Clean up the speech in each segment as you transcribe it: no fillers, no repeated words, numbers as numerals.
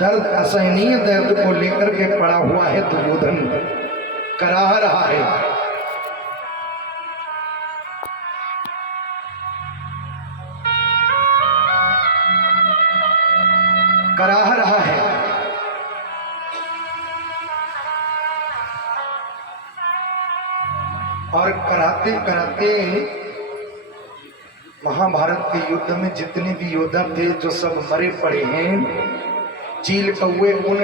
दर्द असहनीय दर्द को लेकर के पड़ा हुआ है दुर्योधन, कराह रहा है। कराह रहा है और कराते कराते महाभारत के युद्ध में जितने भी योद्धा थे जो सब मरे पड़े हैं, चील कौए उन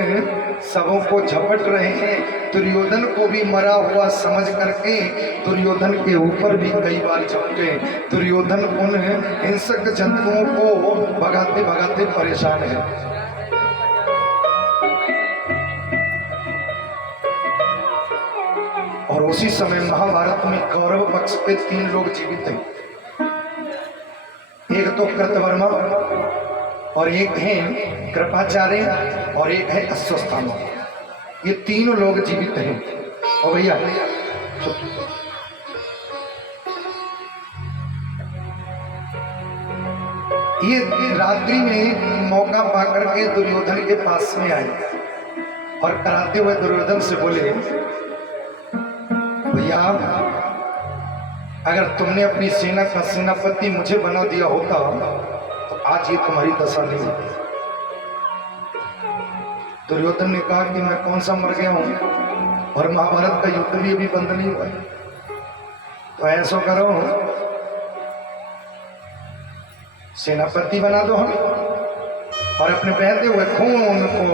सबों को झपट रहे हैं। दुर्योधन को भी मरा हुआ समझ करके दुर्योधन के ऊपर भी कई बार झपटे। दुर्योधन उन हिंसक जंतुओं को भगाते भगाते परेशान है। और उसी समय महाभारत में कौरव पक्ष पे 3 लोग जीवित हैं। एक तो कृतवर्मा और एक है कृपाचार्य और एक है अश्वत्थामा। ये 3 लोग जीवित हैं। और भैया ये रात्रि में मौका पाकर के दुर्योधन के पास में आए और कराते हुए दुर्योधन से बोले, भैया अगर तुमने अपनी सेना का सेनापति मुझे बना दिया होता तो आज ये तुम्हारी दशा नहीं होती। दुर्योधन ने कहा कि मैं कौन सा मर गया हूं और महाभारत का युद्ध भी अभी बंद नहीं हुआ है, तो ऐसा करो सेनापति बना दो हमें और अपने बहते हुए खून को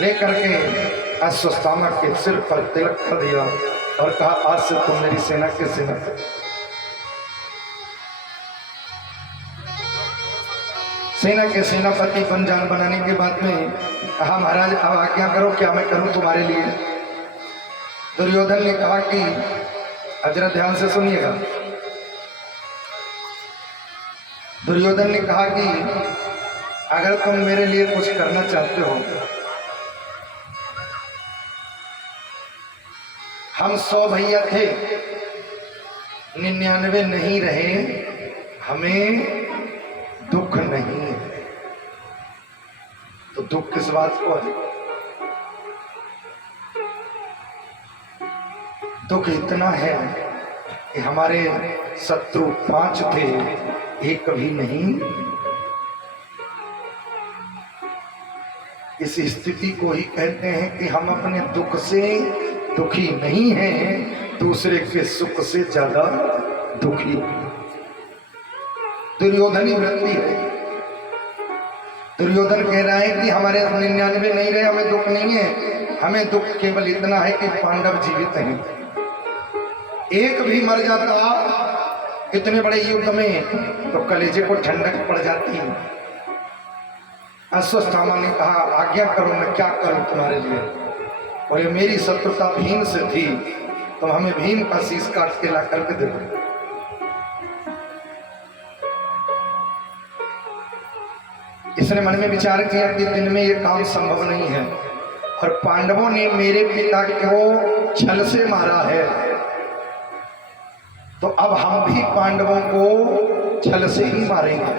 लेकर के अश्वत्थामा के सिर पर तिलक कर दिया और कहा, आज से तुम मेरी सेना के सेनापति। सेना के सेनापति बनजान बनाने के बाद में कहा, महाराज अब आज्ञा करो, क्या मैं करूं तुम्हारे लिए। दुर्योधन ने कहा कि अब जरा ध्यान से सुनिएगा। दुर्योधन ने कहा कि अगर तुम मेरे लिए कुछ करना चाहते हो, हम 100 भैया थे, 99 नहीं रहे, हमें दुख नहीं है। तो दुख किस बात को है? दुख इतना है कि हमारे शत्रु 5 थे, एक भी नहीं। इस स्थिति को ही कहते हैं कि हम अपने दुख से दुखी नहीं हैं, दूसरे के सुख से ज्यादा दुखी। दुर्योधनी वृत्ति है। दुर्योधन कह रहा है कि हमारे 99 नहीं रहे, हमें दुख नहीं है, हमें दुख केवल इतना है कि पांडव जीवित हैं। एक भी मर जाता इतने बड़े युद्ध में तो कलेजे को ठंडक पड़ जाती। अश्वत्थामा ने कहा, आज्ञा करो, मैं क्या करूं तुम्हारे लिए। और ये मेरी शत्रुता भीम से थी, तो हमें भीम का शीश काट के ला करके दे दो। इसने मन में विचार किया कि दिन में ये काम संभव नहीं है और पांडवों ने मेरे पिता को छल से मारा है, तो अब हम भी पांडवों को छल से ही मारेंगे।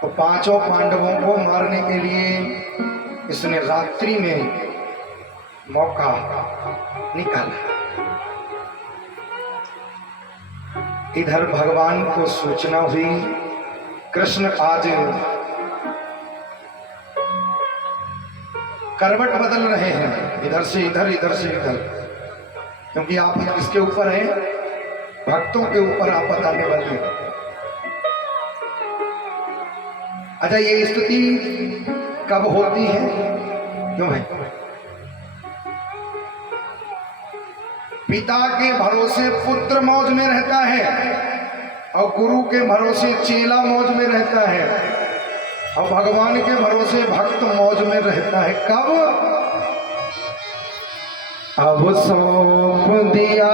तो 5 पांडवों को मारने के लिए इसने रात्रि में मौका निकाला। इधर भगवान को सूचना हुई, कृष्ण आज करवट बदल रहे हैं, इधर से इधर, इधर से इधर, क्योंकि आप किसके ऊपर हैं? भक्तों के ऊपर आप बताने वाले हैं। अच्छा, ये स्थिति कब होती है, क्यों है? पिता के भरोसे पुत्र मौज में रहता है और गुरु के भरोसे चेला मौज में रहता है और भगवान के भरोसे भक्त मौज में रहता है। कब? अब सौंप दिया,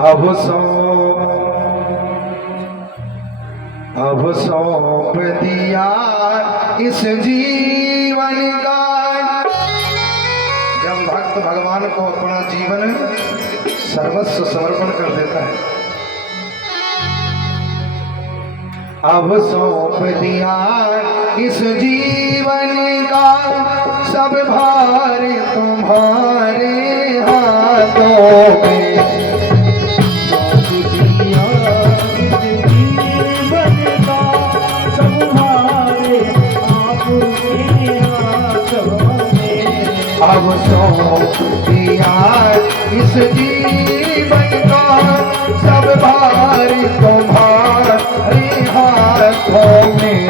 अब सौंप दिया इस जीवन का। जब भक्त भगवान को अपना जीवन सर्वस्व समर्पण कर देता है अब सौंप दिया इस जीवन का सब भार तुम्हारे हाथों में। सौंप दिया इस जीवन का सब भार आपके हाथों में। अब सौंप दिया इस जीवन का सब भार तुम्हारे हाथों में।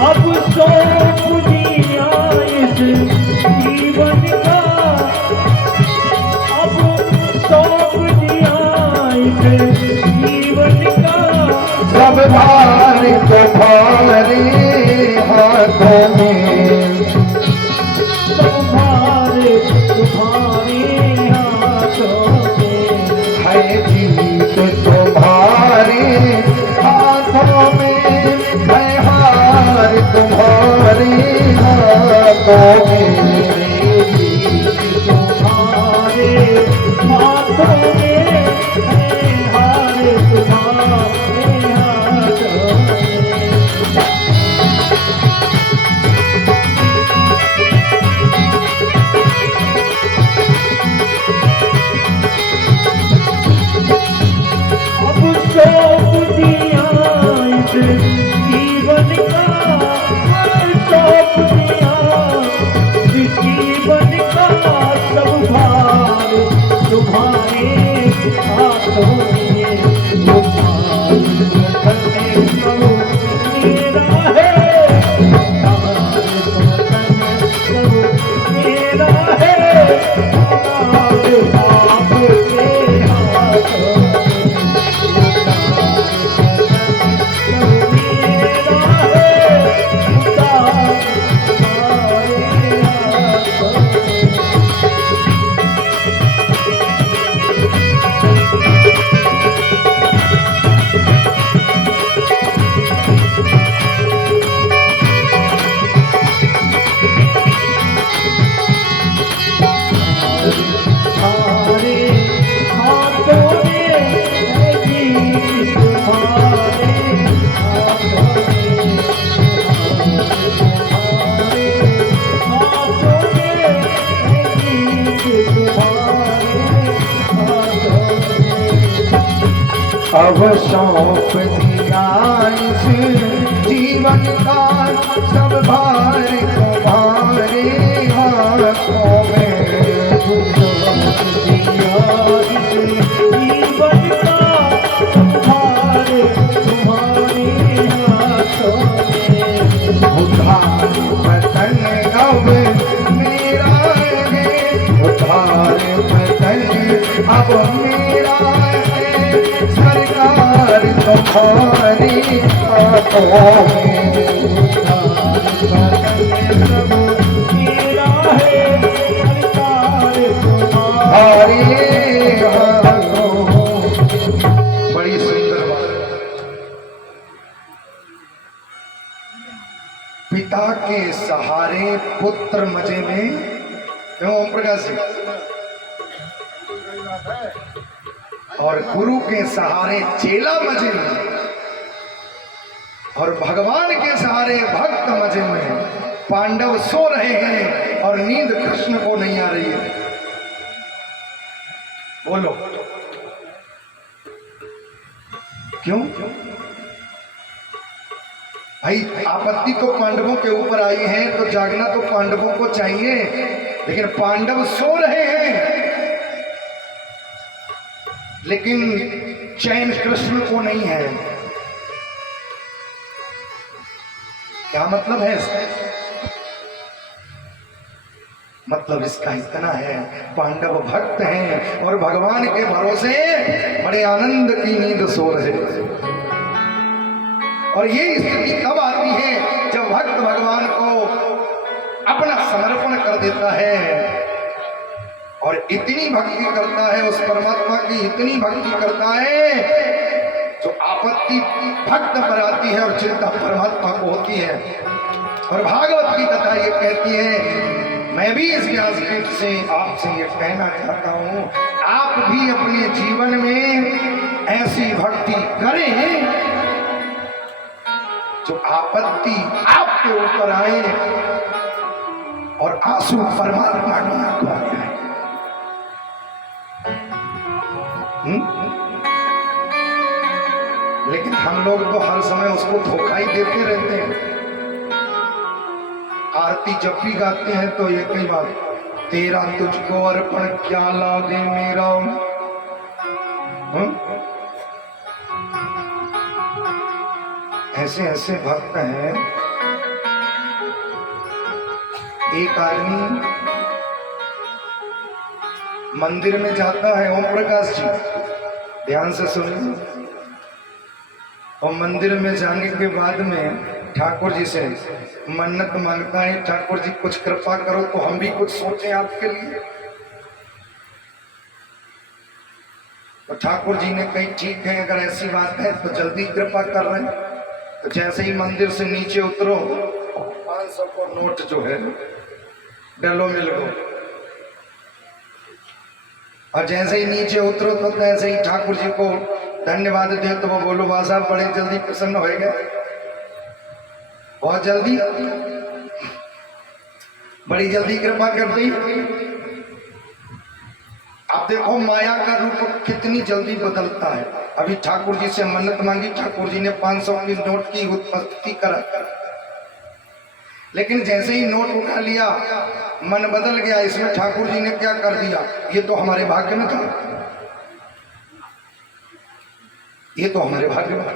अब सौंप दिया इस जीवन का, अब सौंप दिया इस जीवन का सब भार तुम्हारे हाथों में। सब भार तुम्हारे हाथों में। है जीत तुम्हारे हाथों में, है हार तुम्हारे हाथों में। तुम्हारे हाथों में है हार तुम्हारे हाथों में। अब सौंप दिया इस जीवन का, सौंप दिया इस जीवन का सब भार तुम्हारे हाथों में। तुम्हारे वतन सब मेरा है, तुम्हारे वतन सब मेरा है, तुम्हारे बाप के हाथों में। अब सौंप दिया इस जीवन का सब भार तुम्हारे हाथों में। जीवन का सब भार तुम्हारे हाथों में। उधार वतन अब मेरा है, उधार वतन अब मेरा है, सरकार तुम्हारी हाथों में। मेरा है सरकार तुम्हारी हाथों। बड़ी सुंदर बात। पिता के सहारे पुत्र मजे में, क्यों ओम प्रकाश जी? और गुरु के सहारे चेला मजे में, और भगवान के सहारे भक्त मजे में। पांडव सो रहे हैं और नींद कृष्ण को नहीं आ रही है। बोलो क्यों? भाई आपत्ति तो पांडवों के ऊपर आई है, तो जागना तो पांडवों को चाहिए, लेकिन पांडव सो रहे हैं, लेकिन चैन कृष्ण को नहीं है। क्या मतलब है इसका? मतलब इसका इतना है, पांडव भक्त हैं और भगवान के भरोसे बड़े आनंद की नींद सो रहे हैं। और ये स्थिति तब आती है जब भक्त भगवान को अपना समर्पण कर देता है और इतनी भक्ति करता है उस परमात्मा की, इतनी भक्ति करता है जो आपत्ति भक्त पर आती है और चिंता परमात्मा को होती है। और भागवत की कथा ये कहती है, मैं भी इस व्यासपीठ से आपसे ये कहना चाहता हूँ, आप भी अपने जीवन में ऐसी भक्ति करें जो आपत्ति आपके ऊपर आए और आंसू परमात्मा की आंखों में आए। लेकिन हम लोग तो हर समय उसको धोखा ही देते रहते हैं। आरती जब भी गाते हैं तो ये कई बात, तेरा तुझको अर्पण क्या लागे मेरा। ऐसे ऐसे भक्त हैं। एक आदमी मंदिर में जाता है, ओम प्रकाश जी ध्यान से सुनिए, और मंदिर में जाने के बाद में ठाकुर जी से मन्नत मांगता है, ठाकुर जी कुछ कृपा करो तो हम भी कुछ सोचें आपके लिए। तो ठाकुर जी ने कही ठीक है, अगर ऐसी बात है तो जल्दी कृपा कर रहे हैं। तो जैसे ही मंदिर से नीचे उतरो 500 को नोट जो है डलो मिल गो, और जैसे ही नीचे उतरो तो ऐसे ही ठाकुर जी को धन्यवाद दे तो वो बोलो वाह साहब बड़े जल्दी प्रसन्न हो गए, बहुत जल्दी, बड़ी जल्दी कृपा कर दी। आप देखो माया का रूप कितनी जल्दी बदलता है। अभी ठाकुर जी से मन्नत मांगी, ठाकुर जी ने 500 की नोट की उत्पत्ति करा, लेकिन जैसे ही नोट उठा लिया मन बदल गया। इसमें ठाकुर जी ने क्या कर दिया, ये तो हमारे भाग्य में था, ये तो हमारे भाग्य में था।